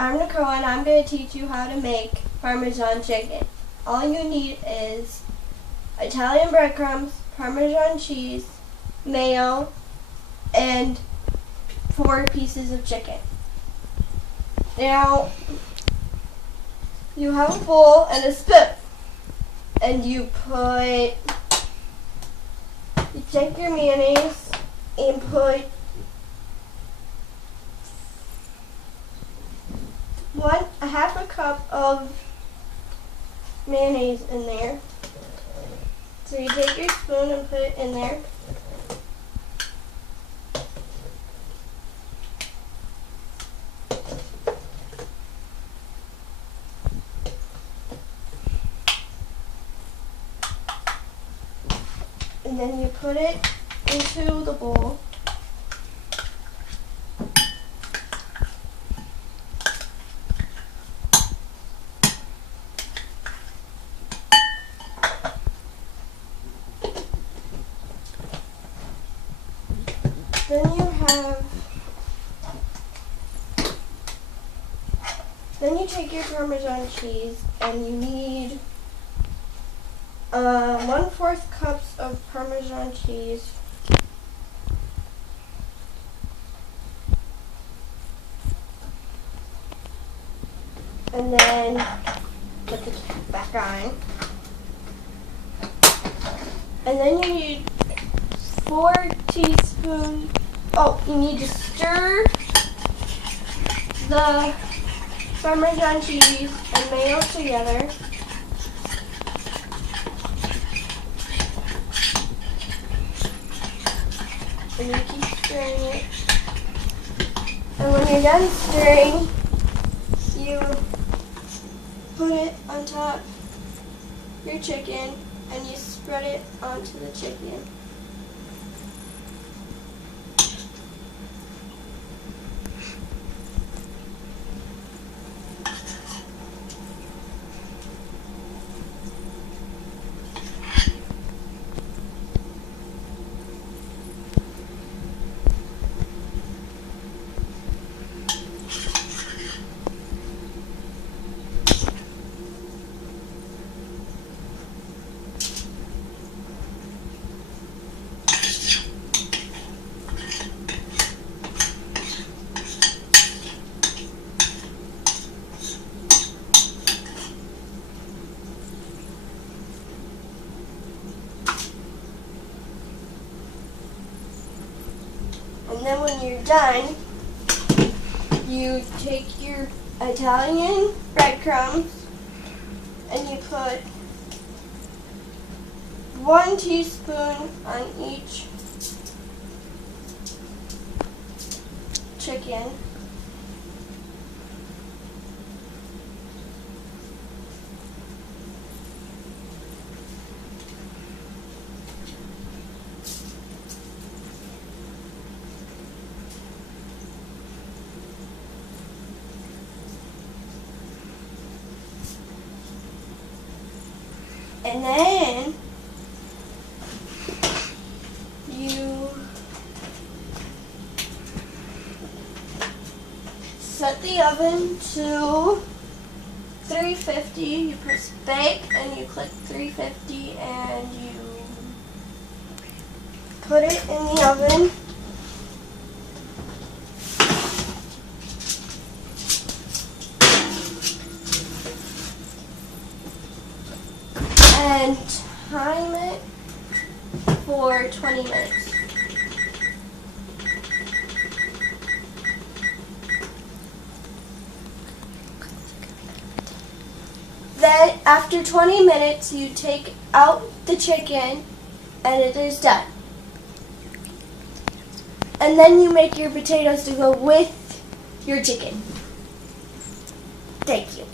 I'm Nakoa and I'm going to teach you how to make Parmesan chicken. All you need is Italian breadcrumbs, Parmesan cheese, mayo, and 4 pieces of chicken. Now, you have a bowl and a spoon, and you take your mayonnaise and put a half a cup of mayonnaise in there. So you take your spoon and put it in there. And then you put it into the bowl. Then you take your Parmesan cheese and you need 1/4 cups of Parmesan cheese. And then put the cap back on. And then you need 4 teaspoons. Oh, you need to stir the Parmesan cheese and mayo together. And you keep stirring it. And when you're done stirring, you put it on top of your chicken and you spread it onto the chicken. And then when you're done, you take your Italian breadcrumbs and you put 1 teaspoon on each chicken. And then you set the oven to 350. You press bake and you click 350 and you put it in the oven. And time it for 20 minutes. Then after 20 minutes you take out the chicken and it is done. And then you make your potatoes to go with your chicken. Thank you.